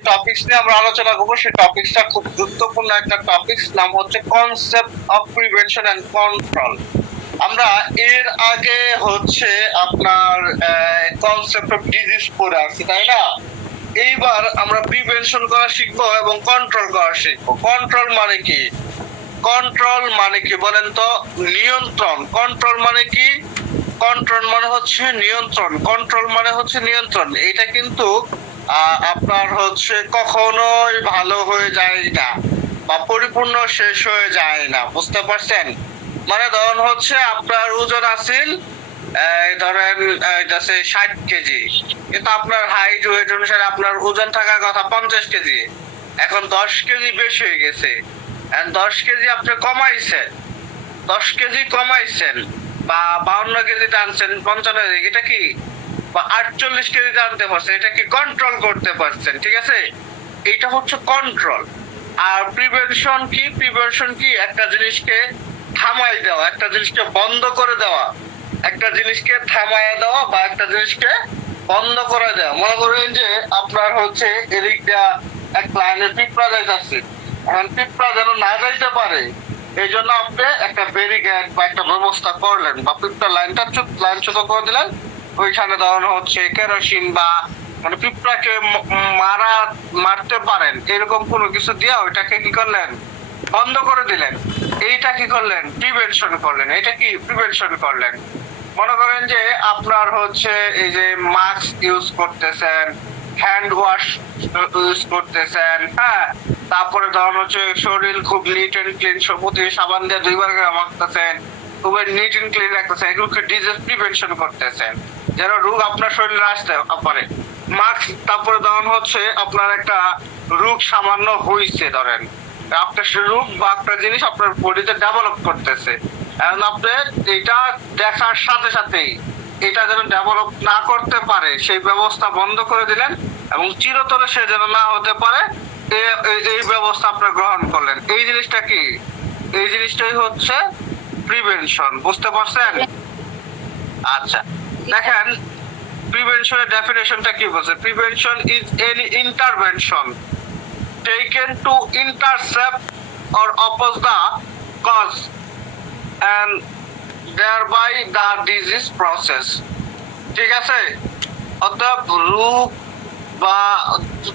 Topics নিয়ে আমরা আলোচনা করবো। সেই টপিকসটা খুব গুরুত্বপূর্ণ একটা টপিকস, নাম হচ্ছে concept of prevention and control. আমরা এর আগে হচ্ছে আপনার কনসেপ্ট অফ ডিজিজ পড়ে আসছি, তাই না? এইবার আমরা প্রিভেনশন করা শিখবো এবং কন্ট্রোল করা শিখবো। কন্ট্রোল মানে কি? কন্ট্রোল মানে কি বলেন তো? নিয়ন্ত্রণ। কন্ট্রোল মানে কি? কন্ট্রোল মানে হচ্ছে নিয়ন্ত্রণ। কন্ট্রোল মানে হচ্ছে নিয়ন্ত্রণ। এটা কিন্তু আপনার হচ্ছে কখনোই ভালো হয়ে যায় না বা পরিপূর্ণ শেষ হয়ে যায় না, বুঝতে পারছেন? মানে ধরুন হচ্ছে আপনার ওজন আছিল ধরেন 60 কেজি, কিন্তু আপনার হাইট ওয়েট অনুসারে আপনার ওজন থাকার কথা 50 কেজি। এখন 10 কেজি বেশি হয়ে গেছে, 10 কেজি আপনি কমাইছেন, 10 কেজি কমাইছেন বা 52 কেজি টানছেন, 55 কেজি, এটা কি? বা 48 কেজি টানতে পারছেন, এটা কি কন্ট্রোল করতে পারছেন? ঠিক আছে, এটা হচ্ছে কন্ট্রোল। আর প্রিভেনশন কি? প্রিভেনশন কি? একটা জিনিসকে থামাই দেওয়া, একটা জিনিসকে বন্ধ করে দেওয়া, একটা জিনিসকে থামায় দেওয়া বা একটা জিনিসকে বন্ধ করে দেওয়া। মনে করেন যে আপনার হচ্ছে এদিকটা এক লাইনে পিঁপড়া যাইতেছে, এখন পিঁপড়া যেন না যাইতে পারে এই জন্য আপনি একটা ব্যারিকেড বা একটা ব্যবস্থা করলেন, বা পিঁপড়া লাইন ছোট করে দিলেন। ওইখানে ধরুন হচ্ছে কেরোসিন বা মানে পিঁপড়াকে মারতে পারেন এরকম কোনো কিছু দিয়া ওইটাকে কি করলেন? বন্ধ করে দিলেন। এইটা কি করলেন? প্রিভেনশন করলেন। এটা কি? প্রিভেনশন করলেন। মনে করেন যে আপনার হচ্ছে এই যে মাস্ক ইউজ করতেছেন, হ্যান্ড ওয়াশ ইউজ করতেছেন, হ্যাঁ, তারপরে ধরুন হচ্ছে শরীর খুব নিট এন্ড ক্লিন, প্রতি সাবান দিয়ে 2 বার করে মাখতেছেন, খুব নিট এন্ড ক্লিন রাখতেছেন, এগুলোকে ডিজিজ প্রিভেনশন করতেছেন যেন রোগ আপনার শরীরে আসতে পারে। মাস্ক, তারপরে ধরুন হচ্ছে আপনার একটা রোগ সামান্য হইছে, ধরেন আপনার রোগ বা একটা জিনিস আপনার বডিতে ডেভেলপ করতেছে, এখন আপনি এটা দেখার সাথে সাথেই এটা যেন ডেভেলপ না করতে পারে সেই ব্যবস্থা বন্ধ করে দিলেন, এবং চিরতরে সে যেন না হতে পারে এই ব্যবস্থা আপনি গ্রহণ করলেন। এই জিনিসটা কি? এই জিনিসটাই হচ্ছে প্রিভেনশন, বুঝতে পারছেন? আচ্ছা, দেখেন প্রিভেনশনের ডেফিনেশনটা কি বলছে। Prevention is any intervention taken to intercept or oppose the cause and thereby the disease process। ঠিক আছে, অর্থাৎ রোগ বা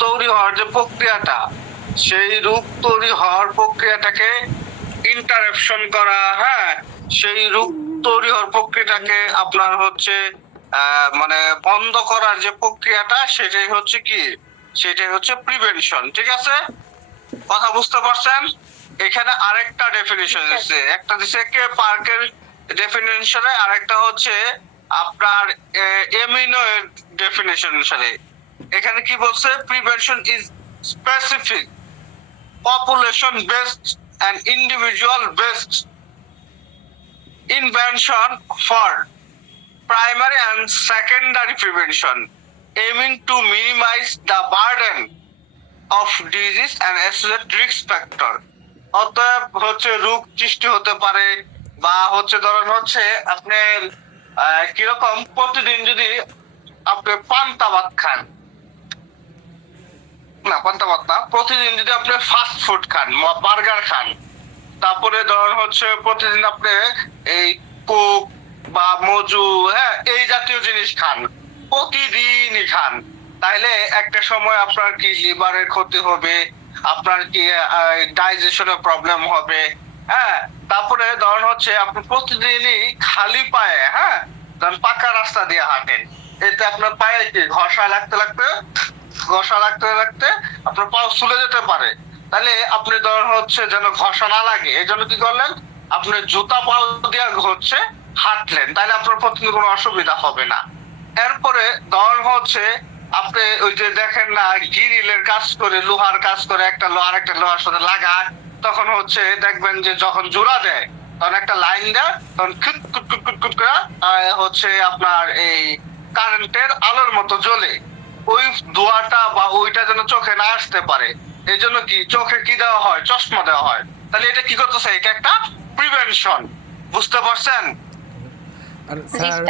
তৈরি হওয়ার যে প্রক্রিয়াটা, সেই রোগ তৈরি হওয়ার প্রক্রিয়াটাকে ইন্টারাপশন করা, হ্যাঁ, সেই রোগ তৈরি হওয়ার প্রক্রিয়াটাকে আপনার হচ্ছে মানে বন্ধ করার যে প্রক্রিয়াটা, সেটাই হচ্ছে কি? সেটাই হচ্ছে প্রিভেনশন। ঠিক আছে, কথা বুঝতে পারছেন? এখানে আরেকটা ডেফিনিশন আছে, একটা দিছে কে পার্কের ডেফিনিশনে, আরেকটা হচ্ছে আপনার এমিনো এর ডেফিনিশন অনুসারে। এখানে কি বলছে? Prevention is specific population based and individual based invention for primary and secondary prevention aiming to minimize the burden of disease and associated risk factor। অতএব হচ্ছে রোগ সৃষ্টি হতে পারে, বা হচ্ছে ধরেন হচ্ছে আপনি কিরকম প্রতিদিন যদি আপনি পান্তা ভাত খান, না পান্তা ভাত না, প্রতিদিন যদি আপনি ফাস্ট ফুড খান, বার্গার খান, তারপরে ধরেন হচ্ছে প্রতিদিন আপনি এই কোক বা মজু, হ্যাঁ, এই জাতীয় জিনিস খান, প্রতিদিনই খান, তাহলে একটা সময় আপনার কি লিভারের ক্ষতি হবে, আপনার কি ডাইজেশনের প্রবলেম হবে, হ্যাঁ। তারপরে ধরেন হচ্ছে আপনি প্রতিদিনই খালি পায়ে, হ্যাঁ, ধরেন পাকা রাস্তা দিয়ে হাঁটেন, এতে আপনার পায়ে কি ঘষা লাগতে লাগতে আপনার পা ফুলে যেতে পারে। তাহলে আপনি ধরেন হচ্ছে যেন ঘষা না লাগে এই জন্য কি করলেন? আপনি জুতা পাও দিয়ে হচ্ছে হাঁটলেন, তাহলে আপনার প্রতিদিন কোনো অসুবিধা হবে না। এরপরে ধরেন হচ্ছে আপনি ওই যে দেখেন না, গ্রিলের কাজ করে, লোহার কাজ করে, একটা লোহার একটা লোহার সাথে লাগায়, তখন হচ্ছে দেখবেন যে যখন জোড়া দেয় তখন একটা লাইন দেয়, তখন খুট খুট খুট খুট খুট করে হচ্ছে আপনার এই কারেন্টের আলোর মতো জ্বলে। ওই ধোঁয়াটা বা ওইটা যেন চোখে না আসতে পারে এই জন্য কি চোখে কি দেওয়া হয়? চশমা দেওয়া হয়। তাহলে এটা কি করতেছে? এটা একটা প্রিভেনশন, বুঝতে পারছেন? আর স্যার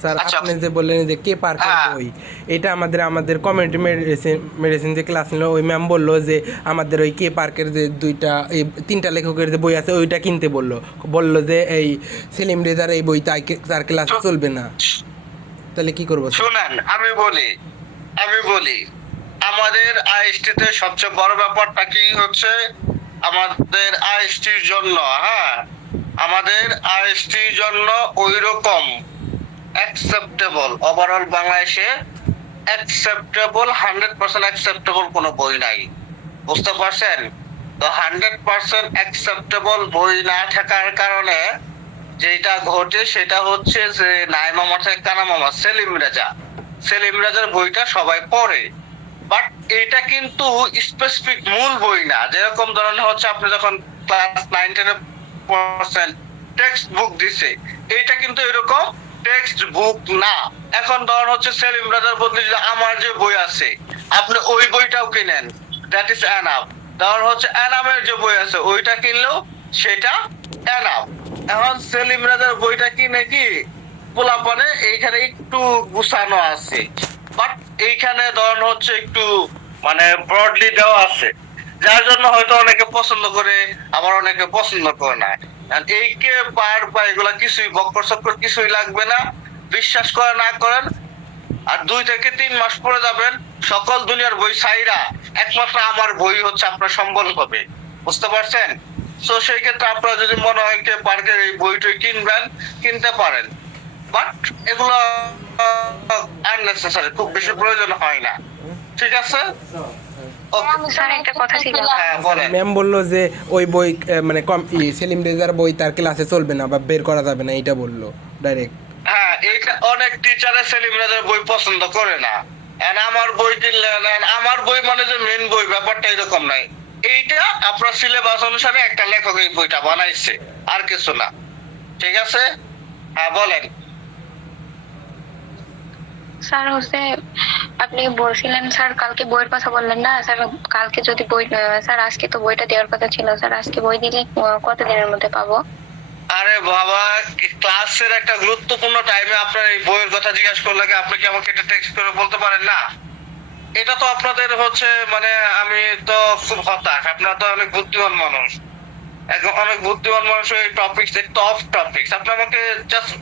স্যার আচ্ছা আপনি যে বললেন যে কে পার্কের হ্যাঁ বই, এটা আমাদের কমিউনিটি মেডিসিন যে ক্লাস নিল ওই ম্যাম বললো যে আমাদের ওই কে পার্কের যে এই 3টা লেখকের যে বই আছে ওইটা কিনতে বললো যে এই সেলিম রেজার এই বই তার ক্লাসে চলবে না। তাহলে কি করবো স্যার? শুনেন, আমি বলি আমাদের আইএসটিতে সবচেয়ে বড় ব্যাপারটা কি হচ্ছে, আমাদের আইএসটির জন্য, হ্যাঁ, আমাদের আইএসটির জন্য ওইরকম অ্যাকসেপ্টেবল ওভারঅল বাংলাদেশে অ্যাকসেপ্টেবল 100% অ্যাকসেপ্টেবল কোনো বই নাই, বুঝতে পারছেন? তো 100% অ্যাকসেপ্টেবল বই না থাকার কারণে যেটা ঘটে সেটা হচ্ছে যে নাইমা মাঠের কানা মামা সেলিম রাজার বইটা সবাই পড়ে, বাট এটা কিন্তু স্পেসিফিক মূল বই না। যেরকম ধরনের হচ্ছে আপনি যখন ক্লাস 9-10 পড়ছেন টেক্সট বুক দিছে, এটা কিন্তু এরকম টেক্সট বুক না। এখন ধরুন হচ্ছে সেলিম রাজার বদলে যদি আমার যে বই আছে আপনি ওই বইটাও কিনেন, দ্যাট ইজ এনাফ। ধরুন হচ্ছে এনামের যে বই আছে ওইটা কিনলেও সেটা এনাফ। এখন সেলিম রাজার বইটা কিনে কি পোলাপানে এইখানে একটু গুছানো আছে, বাট এইখানে ধরুন হচ্ছে একটু মানে ব্রডলি দেওয়া আছে, যার জন্য হয়তো অনেকে পছন্দ করে আবার অনেকে পছন্দ করে না। And এই কে পার বা এগুলা কিছুই বক্কর চক্কর কিছুই লাগবে না, বিশ্বাস করে না করেন। আর 2 থেকে 3 মাস পরে যাবেন সকল দুনিয়ার বই ছাইরা একমাত্র আমার বই হচ্ছে আপনার সম্বল হবে, বুঝতে পারছেন? তো সেই ক্ষেত্রে আপনারা যদি মনে হয় যে পার্কের এই বইটই কিনবেন, কিনতে পারেন, বাট এগুলো আননেসেসারি, খুব বেশি প্রয়োজন হয় না, ঠিক আছে? স্যার একটা কথা ছিল। হ্যাঁ বলেন। ম্যাম বললো যে ওই বই মানে সেলিম রেজার বই তার ক্লাসে চলবে না বা বের করা যাবে না, এটা বললো ডাইরেক্ট। হ্যাঁ, এটা অনেক টিচারে সেলিম রাজার বই পছন্দ করে না। And আমার বই কিনলে and আমার বই মানে যে মেন বই, ব্যাপারটা এরকম নাই। এইটা আপনার সিলেবাস অনুসারে একটা লেখক এই বইটা বানাইছে, আর কিছু না, ঠিক আছে? হ্যাঁ বলেন। স্যার হচ্ছে আপনি বলছিলেন স্যার কালকে বইয়ের কথা বললেন না স্যার, কালকে যদি বই স্যার আজকে তো বইটা দেওয়ার কথা ছিল স্যার, আজকে বই দিলে কতদিনের মধ্যে পাবো? আরে বাবা, ক্লাসের একটা গুরুত্বপূর্ণ টাইমে আপনার এই বইয়ের কথা জিজ্ঞাসা করলে কি আপনি কি আমাকে এটা টেক্সট করে বলতে পারেন না? এটা তো আপনাদের হচ্ছে মানে আমি তো খুব হতাশ। আপনারা তো অনেক বুদ্ধিমান মানুষ, একদম অনেক বুদ্ধিমান মানুষ। এই টপিকস টপ টপিকস আপনি আমাকে জাস্ট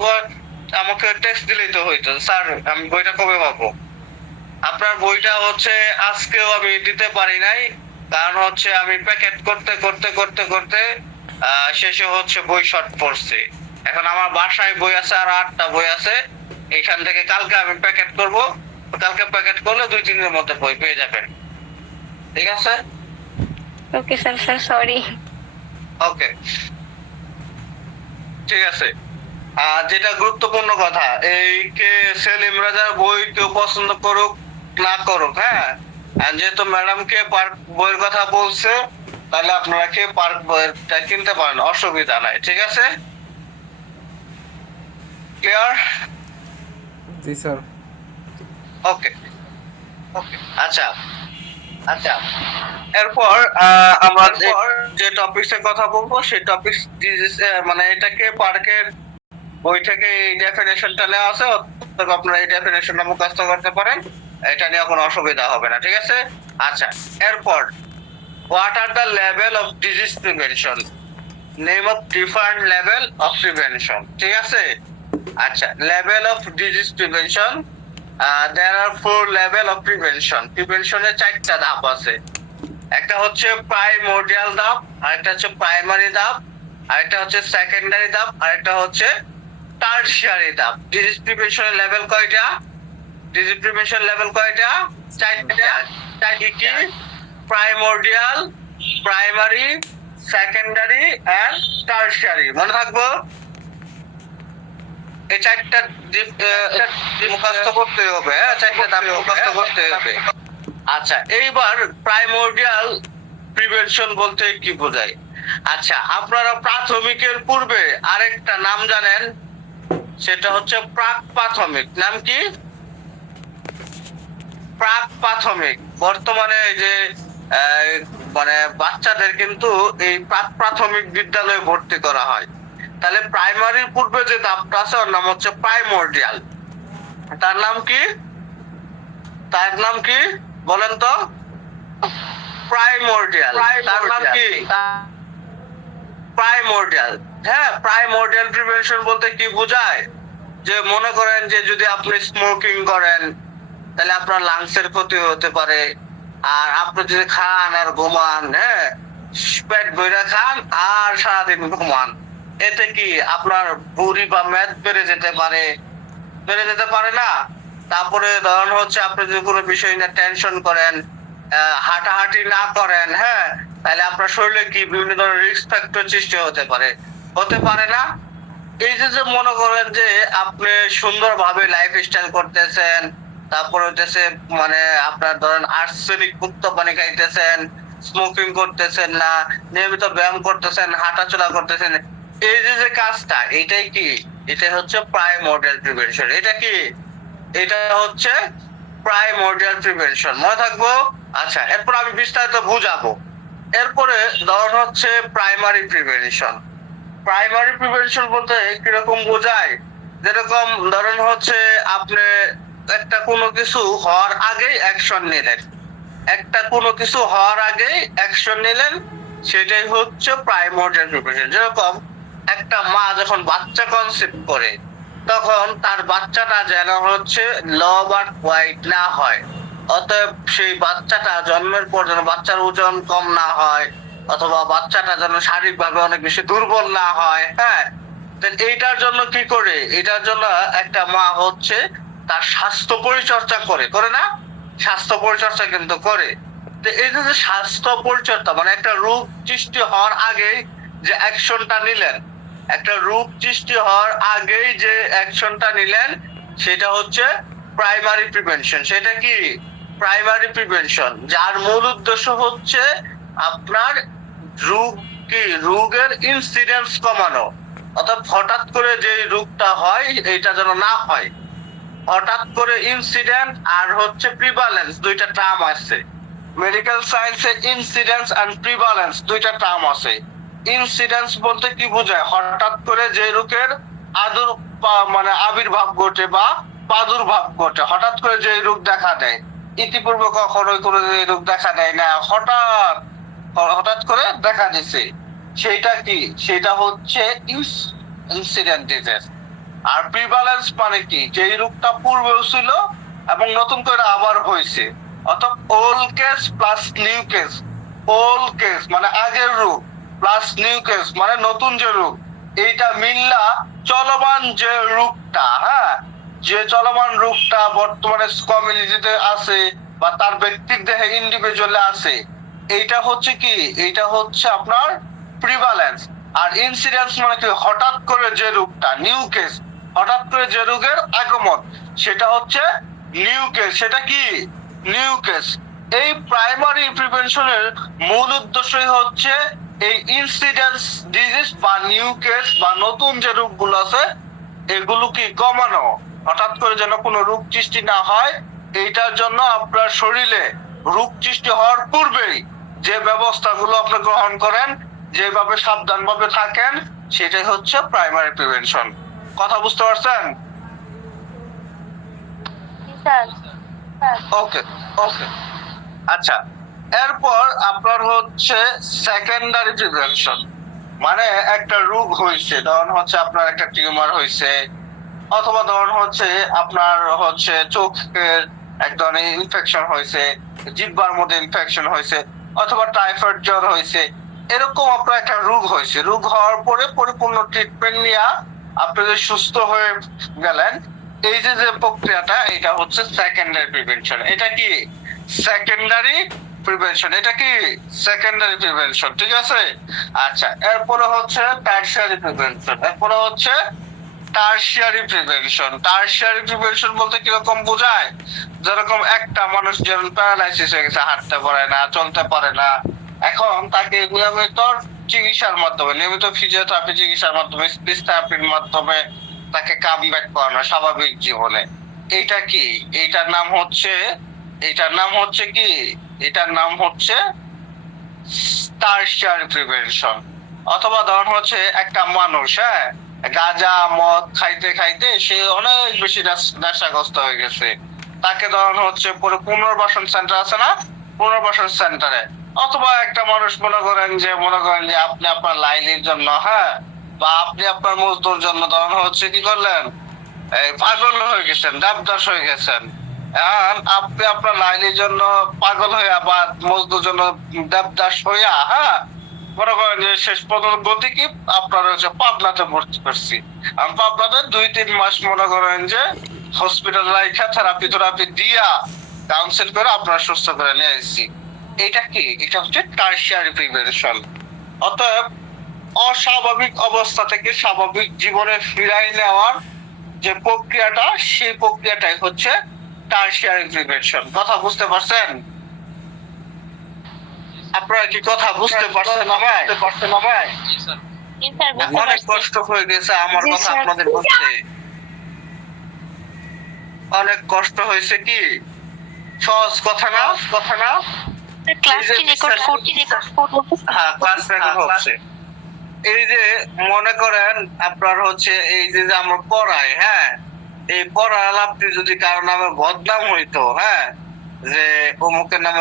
আমাকে টেক্সট দিলেই তো হইতো, স্যার আমি বইটা কবে পাবো। আপনার বইটা হচ্ছে আজকেও আমি দিতে পারি নাই, কারণ হচ্ছে আমি প্যাকেট করতে করতে করতে করতে শেষে হচ্ছে বই শর্ট পড়ছে। এখন আমার বাসায় বই আছে আর 8টা বই আছে, এখান থেকে কালকে আমি প্যাকেট করব, কালকে প্যাকেট করলে 2-3 দিনের মধ্যে বই পেয়ে যাবেন, ঠিক আছে? Okay sir, sir sorry. Okay, ঠিক আছে। আর যেটা গুরুত্বপূর্ণ কথা, এই কে সেলিম রাজার বই কেউ পছন্দ করুক না করুক, হ্যাঁ, আর যেহেতু ম্যাডাম কে পার্ক বইয়ের কথা বলছে, তাহলে আপনারা কে পার্ক বইটা কিনতে পারেন, অসুবিধা নাই, ঠিক আছে? ক্লিয়ার? জি স্যার। ওকে ওকে, আচ্ছা আচ্ছা। এরপর আমরা যে টপিকসের কথা বলবো সেই টপিকস মানে এটাকে পার্কের বই থেকে এই ডেফিনেশনটা নেওয়া আছে, অথবা আপনারা এই ডেফিনেশনটা মুখস্থ করতে পারেন, এটা নিয়ে কোনো অসুবিধা হবে না, ঠিক আছে? আচ্ছা, এরপর what are the level of disease prevention, name of different level of prevention, ঠিক আছে? আচ্ছা, level of disease prevention, there are 4 level of prevention. প্রিভেনশনের 4টা ধাপ আছে। একটা হচ্ছে প্রাইমোর্ডিয়াল ধাপ, আরেকটা হচ্ছে প্রাইমারি ধাপ, আরেকটা হচ্ছে সেকেন্ডারি ধাপ, আরেকটা হচ্ছে টারশিয়ারি ধাপ। ডিজিজ প্রিভেনশনের লেভেল কয়টা? ডিজিজ প্রিভেনশন লেভেল কয়টা? 4টা। কি কি? Primordial, primary, secondary and tertiary, মনে থাকবো? এই 4টা মুখস্থ করতে হবে, হ্যাঁ, 4টা ধাপ মুখস্থ করতে হবে। আচ্ছা, এইবার প্রাইমোর্ডিয়াল প্রিভেনশন বলতে কি বোঝায়? আচ্ছা, আপনারা প্রাথমিকের পূর্বে আরেকটা নাম জানেন, সেটা হচ্ছে প্রাক প্রাথমিক। নাম কি? প্রাক প্রাথমিক। বর্তমানে যে মানে বাচ্চাদের কিন্তু এই প্রাক প্রাথমিক বিদ্যালয়ে ভর্তি করা হয়, তাহলে প্রাইমারির পূর্বে যে ধাপটা আছে ওর নাম হচ্ছে প্রাইমোরডিয়াল। তার নাম কি? তার নাম কি বলেন তো? প্রাইমোরডিয়াল। তার নাম কি? প্রাইমোরডিয়াল। হ্যাঁ, প্রাইমোরডিয়াল প্রিভেনশন বলতে কি বোঝায়? যে মনে করেন যে যদি আপনি স্মোকিং করেন তাহলে আপনার লাংসের ক্ষতি হতে পারে। আর আপনি যদি খান আর ঘুমান, হ্যাঁ, পেট ভরে খান আর সারাদিন ঘুমান, এতে কি আপনার বুড়ি বা মেদ বেড়ে যেতে পারে, বেড়ে যেতে পারে না? তারপরে ধরুন হচ্ছে আপনি যদি কোনো বিষয় নিয়ে টেনশন করেন, হাঁটাহাঁটি না করেন, হ্যাঁ, তাহলে আপনার শরীরে কি বিভিন্ন ধরনের রিস্ক ফ্যাক্টর সৃষ্টি হতে পারে, হতে পারে না? এই যে যে মনে করেন যে আপনি সুন্দরভাবে লাইফ স্টাইল করতেছেন, তারপর হচ্ছে মানে আপনার ধরেন আর্সেনিক মুক্ত পানি খাইতেছেন, স্মোকিং করতেছেন না, নিয়মিত ব্যায়াম করতেছেন, হাঁটাচলা করতেছেন, এই যে যে কাজটা, এটাই কি? এটা হচ্ছে প্রাইমোরডিয়াল প্রিভেনশন। এটা কি? এটা হচ্ছে প্রাইমোরডিয়াল প্রিভেনশন। মনে থাকবো? আচ্ছা, এরপর আমি বিস্তারিত বুঝাবো। এরপরে ধরুন হচ্ছে প্রাইমারি প্রিভেনশন। প্রাইমারি প্রিভেনশন বলতে কিরকম বোঝায়? যেরকম ধরেন হচ্ছে আপনি একটা কোনো কিছু হওয়ার আগেই অ্যাকশন নিলেন, একটা কোনো কিছু হওয়ার আগেই অ্যাকশন নিলেন, সেটাই হচ্ছে প্রাইমোরডিয়াল প্রিভেনশন। যেরকম একটা মা যখন বাচ্চা কনসেপ্ট করে তখন তার বাচ্চাটা যেন হচ্ছে লব আর হোয়াইট না হয়, অতএব সেই বাচ্চাটা জন্মের পর যেন বাচ্চার ওজন কম না হয়, অথবা বাচ্চাটা যেন শারীরিকভাবে অনেক বেশি দুর্বল না হয়, হ্যাঁ, এইটার জন্য কি করে? এটার জন্য একটা মা হচ্ছে তার স্বাস্থ্য পরিচর্যা করে, করে না? স্বাস্থ্য পরিচর্যা কিন্তু করে। তো এই যে স্বাস্থ্য পরিচর্যা মানে একটা রোগ সৃষ্টি হওয়ার আগেই যে অ্যাকশনটা নিলেন, একটা রোগ সৃষ্টি হওয়ার আগেই যে অ্যাকশনটা নিলেন, সেটা হচ্ছে প্রাইমারি প্রিভেনশন। সেটা কি? প্রাইমারি প্রিভেনশন, যার মূল উদ্দেশ্য হচ্ছে আপনার রোগ কি রোগের ইনসিডেন্স কমানো, অর্থাৎ হঠাৎ করে যে রোগটা হয় এটা যেন না হয়। হঠাৎ করে ইনসিডেন্ট আর হচ্ছে প্রিভালেন্স দুইটা টার্ম আছে মেডিকেল সায়েন্সে। ইনসিডেন্স এন্ড প্রিভালেন্স দুইটা টার্ম আছে। ইনসিডেন্স বলতে কি বোঝায়? হঠাৎ করে যে রোগের মানে আবির্ভাব ঘটে বা প্রাদুর্ভাব ঘটে, হঠাৎ করে যে রোগ দেখা দেয়, ইতিপূর্বে কখনোই কোনো রোগ দেখা দেয় না, হঠাৎ হঠাৎ করে দেখা দিছে, সেটা কি? সেটা হচ্ছে ইনসিডেন্ট ডিজিজ। আর প্রিভালেন্স মানে কি? যে রোগটা পূর্বেও ছিল এবং নতুন করে আবার হয়েছে, অর্থাৎ old case plus new case. Old case মানে আগের রোগ প্লাস নিউ কেস মানে নতুন যে রোগ, এইটা মিললা চলমান যে রোগটা, হ্যাঁ, যে চলমান রোগটা বর্তমানে কমিউনিটিতে আছে বা তার ব্যক্তিক দেহে ইন্ডিভিজুয়ালে আছে, এইটা হচ্ছে কি? এইটা হচ্ছে আপনার প্রিভালেন্স। আর ইনসিডেন্স মানে কি? হঠাৎ করে যে রোগটা, নিউ কেস, হঠাৎ করে যে রোগের আগমন, সেটা হচ্ছে নিউ কেস। সেটা কি? New case. এই প্রাইমারি প্রিভেনশনের মূল উদ্দেশ্যই হচ্ছে এই ইনসিডেন্স ডিজিজ বা নিউ কেস বা নতুন যে রোগগুলো আছে এগুলো কি কমানো, হঠাৎ করে যেন কোনো রোগ সৃষ্টি না হয়। এইটার জন্য আপনার শরীরে রোগ সৃষ্টি হওয়ার পূর্বেই যে ব্যবস্থাগুলো আপনি গ্রহণ করেন, যেভাবে সাবধানভাবে থাকেন, সেটাই হচ্ছে প্রাইমারি প্রিভেনশন। কথা বুঝতে পারছেন? ওকে, ওকে, আচ্ছা। এরপর আপনার হচ্ছে সেকেন্ডারি প্রিভেনশন। মানে একটা রোগ হয়েছে, ধরুন হচ্ছে আপনার একটা টিউমার হয়েছে, অথবা ধরুন হচ্ছে আপনার হচ্ছে চোখের এক ধরনের ইনফেকশন হয়েছে, জিহ্বার মধ্যে ইনফেকশন হয়েছে, অথবা টাইফয়েড জ্বর হয়েছে, এরকম আপনার একটা রোগ হয়েছে। রোগ হওয়ার পরে পরিপূর্ণ ট্রিটমেন্ট নিয়ে আপনি যে সুস্থ হয়ে গেলেন, এই যে যে প্রক্রিয়াটা, এটা হচ্ছে সেকেন্ডারি প্রিভেনশন। এটা কি? Secondary prevention. এটা কি? Secondary prevention. ঠিক আছে? আচ্ছা, এরপরে হচ্ছে টারশিয়ারি প্রিভেনশন। এরপরে হচ্ছে টারশিয়ারি প্রিভেনশন। টারশিয়ারি প্রিভেনশন বলতে কিরকম বোঝায়? যেরকম একটা মানুষ যেমন প্যারালাইসিস হয়ে গেছে, হাঁটতে পারে না, চলতে পারে না, এখন তাকে নিয়মিত চিকিৎসার মাধ্যমে, নিয়মিত ফিজিওথেরাপি চিকিৎসার মাধ্যমে, স্পিচ থেরাপির মাধ্যমে তাকে কাম ব্যাক করানো স্বাভাবিক জীবনে। এইটা কি? এইটার নাম হচ্ছে, এইটার নাম হচ্ছে কি? এটার নাম হচ্ছে টারশিয়ারি প্রিভেনশন। অথবা ধরুন হচ্ছে একটা মানুষ, হ্যাঁ, গাঁজা মদ খাইতে খাইতে সে অনেক বেশি নেশাগ্রস্ত হয়ে গেছে, তাকে ধরুন হচ্ছে পুরো পুনর্বাসন সেন্টার আছে না, পুনর্বাসন সেন্টারে। অথবা একটা মানুষ মনে করেন যে আপনি আপনার লাইনের জন্য, হ্যাঁ, বা আপনি আপনার মজদুর জন্য ধরুন হচ্ছে কি করলেন, এই পাগল হয়ে গেছেন, দেবদাস হয়ে গেছেন। এখন আপনি আপনার লাইনের জন্য পাগল হইয়া বা মজদুর জন্য দেবদাস হইয়া, হ্যাঁ, মনে করেন যে শেষ পর্যন্ত গতি কি আপনার হচ্ছে পাবনাতে ভর্তি করছি। আমি পাবনাতে 2-3 মাস মনে করেন যে হসপিটাল রাইখা থেরাপি দিয়া কাউন্সিল করে আপনার সুস্থ করে নিয়ে এসেছি। এটা কি? এটা হচ্ছে টারশিয়ারি প্রিভেনশন। অতএব অস্বাভাবিক অবস্থা থেকে স্বাভাবিক জীবনে ফিরাই নেওয়ার যে প্রক্রিয়াটা, সেই প্রক্রিয়াটাই হচ্ছে টারশিয়ারি প্রিভেনশন। কথা বুঝতে পারছেন? আপনারা কি কথা বুঝতে পারছেন আমায়? জি স্যার, বুঝতে অনেক পারছি। কষ্ট হয়ে গেছে আমার জি, কথা স্যার। আপনাদের বলতে। অনেক কষ্ট হয়েছে কি? সহজ কথা না? ক্লাস কি রেকর্ড করতে? হ্যাঁ, ক্লাস রেকর্ড হচ্ছে। এই যে মনে করেন আপনার হচ্ছে এই যে যে আমরা পড়াই, হ্যাঁ, এই পড়ার আলাপটি যদি কারো নামে বদনাম হইতো, হ্যাঁ, যে অমুকের নামে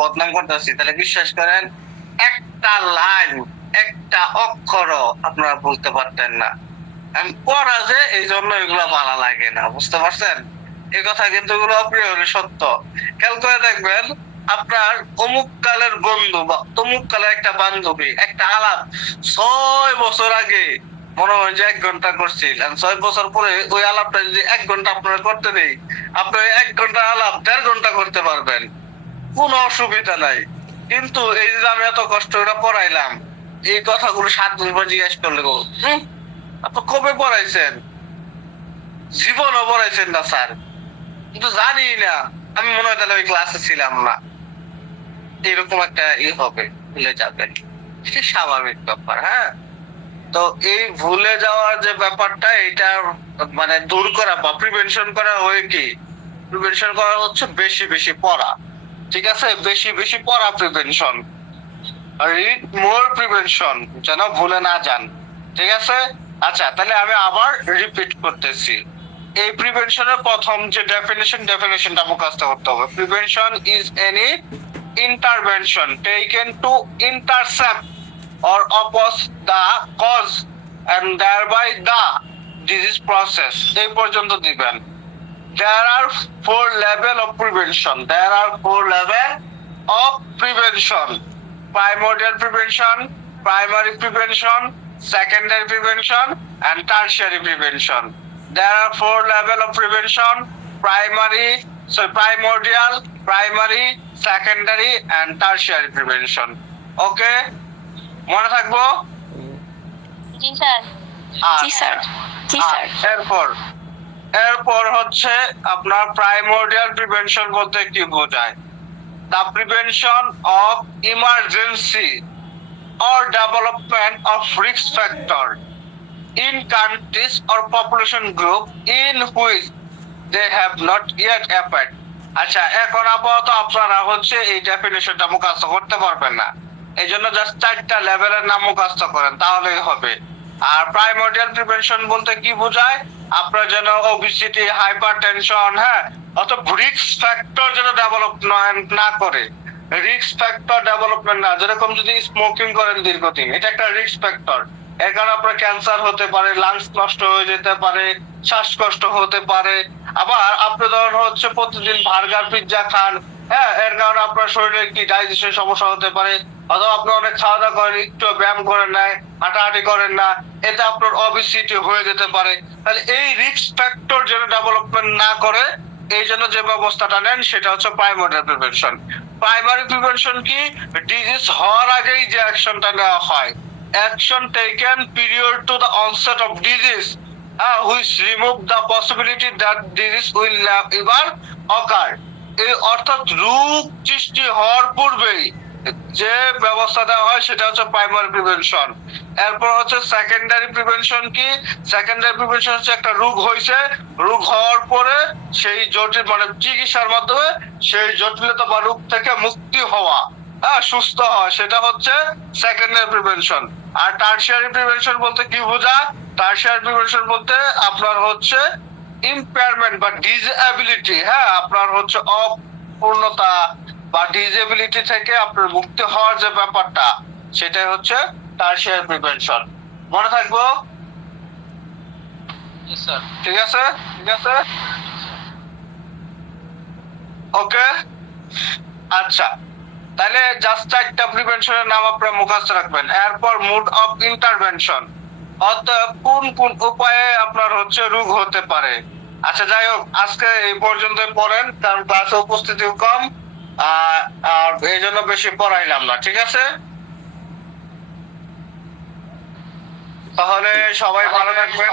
বদনাম করতেছি, তাহলে বিশ্বাস করেন একটা লাইন, একটা অক্ষরও আপনারা বলতে পারতেন না। আমি পড়া যে এই জন্য এগুলো ভালো লাগে না, বুঝতে পারছেন? এই কথা কিন্তু এগুলো অপ্রিয় হলে সত্য। খেয়াল করে দেখবেন, আপনার অমুক কালের বন্ধু বা তমুক কালের একটা বান্ধবী একটা আলাপ 6 বছর আগে মনে হয় যে 1 ঘন্টা করছিল, আর 6 বছর পরে ওই আলাপটা যদি 1 ঘন্টা আপনারা করতে দেই, আপনি 1 ঘন্টা আলাপ 1.5 ঘন্টা করতে পারবেন, কোনো অসুবিধা নাই। কিন্তু এই যে আমি এত কষ্ট করে পড়াইলাম, এই কথাগুলো 7 দিন পর জিজ্ঞেস করলে গো, আপনি কবে পড়াইছেন? জীবনও পড়াইছেন না স্যার, কিন্তু জানি না, আমি মনে হয় তাহলে ওই ক্লাসে ছিলাম না, এরকম একটা হবে, ভুলে যাবেন। এটা স্বাভাবিক ব্যাপার, হ্যাঁ। তো এই ভুলে যাওয়ার যে ব্যাপারটা, এটা মানে দূর করা বা প্রিভেনশন করা হয় কি? প্রিভেনশন করা হচ্ছে বেশি বেশি পড়া, ঠিক আছে? বেশি বেশি পড়া প্রিভেনশন, রিড মোর প্রিভেনশন, যেন ভুলে না যান, ঠিক আছে? আচ্ছা, তাহলে আমি আবার রিপিট করতেছি। এই প্রিভেনশনের প্রথম যে ডেফিনেশনটা মুখস্থ করতে হবে। Prevention is any intervention taken to intercept or oppose the cause and thereby the disease process। এই পর্যন্ত দিবেন। There are 4 level of prevention. Primordial prevention, primary prevention, secondary prevention, and tertiary prevention. There are 4 level of prevention: primordial, primary, secondary, and tertiary prevention. Okay? মনে থাকবো? জি sir. এরপর হচ্ছে আপনার primordial prevention বলতে কি বোঝায়? The prevention of emergency or development of risk factor in countries or population group in which they have not yet appeared। আচ্ছা, এখন আপাতত আপনারা হচ্ছে এই ডেফিনেশনটা মুখস্থ করতে পারবেন না, এই জন্য জাস্ট 4টা লেভেলের নাম মুখস্থ করেন, তাহলেই হবে। আর প্রাইমোরডিয়াল প্রিভেনশন বলতে কি বোঝায়? আপনার যেন ওবেসিটি, হাইপারটেনশন, হ্যাঁ, অথবা রিস্ক ফ্যাক্টর যেন ডেভেলপমেন্ট না করে, রিস্ক ফ্যাক্টর ডেভেলপমেন্ট না, যেরকম যদি স্মোকিং করেন দীর্ঘদিন, এটা একটা রিস্ক ফ্যাক্টর। এর কারণে আপনার ক্যান্সার হতে পারে, লাংস নষ্ট হয়ে যেতে পারে, শ্বাসকষ্ট হতে পারে। আবার আপনি ধরুন হচ্ছে প্রতিদিন বার্গার পিৎজা খান, হ্যাঁ, এর কারণে আপনার শরীরে কি ডাইজেশন সমস্যা হতে পারে। অথবা আপনি অনেক খাওয়া দাওয়া করেন, একটু ব্যায়াম করেন না, হাঁটাহাঁটি করেন না, এতে আপনার ওবেসিটি হয়ে যেতে পারে। তাহলে এই রিস্ক ফ্যাক্টর যেন ডেভেলপমেন্ট না করে, এই জন্য যে ব্যবস্থাটা নেন সেটা হচ্ছে প্রাইমোরিয়াল প্রিভেনশন। প্রাইমারি প্রিভেনশন কি? ডিজিজ হওয়ার আগেই যে অ্যাকশনটা নেওয়া হয়, action taken period to the onset of disease, which remove the possibility that disease will ever occur. এই অর্থাৎ রোগ সৃষ্টি হওয়ার পূর্বেই যে ব্যবস্থা দেওয়া হয় সেটা হচ্ছে প্রাইমারি প্রিভেনশন। এরপর হচ্ছে সেকেন্ডারি প্রিভেনশন কি? সেকেন্ডারি প্রিভেনশন হচ্ছে একটা রোগ হয়েছে, রোগ হওয়ার পরে সেই জটিল মানে চিকিৎসার মাধ্যমে সেই জটিলতা বা রোগ থেকে মুক্তি হওয়া, সুস্থ হয়, সেটা হচ্ছে সেকেন্ডারি প্রিভেনশন। আর টারশিয়ারি প্রিভেনশন বলতে কি বোঝায়? টারশিয়ারি প্রিভেনশন বলতে আপনার হচ্ছে ইম্পেয়ারমেন্ট বা ডিসএবিলিটি, হ্যাঁ, আপনার হচ্ছে অপূর্ণতা বা ডিসএবিলিটি থেকে আপনার মুক্তি হওয়ার যে ব্যাপারটা, সেটাই হচ্ছে টারশিয়ারি প্রিভেনশন। মনে থাকবো? ঠিক আছে, ঠিক আছে, ওকে, আচ্ছা। তাহলে জাস্ট একটা প্রিভেনশনের নাম আপনারা মুখস্থ রাখবেন। এরপর মোড অফ ইন্টারভেনশন, অর্থাৎ কোন কোন উপায়ে আপনার হচ্ছে রোগ হতে পারে। আচ্ছা, যাই হোক, আজকে এই পর্যন্ত পড়েন, কারণ ক্লাসে উপস্থিতিও কম, আর এই জন্য বেশি পড়াইলাম না, ঠিক আছে? তাহলে সবাই ভালো থাকবেন।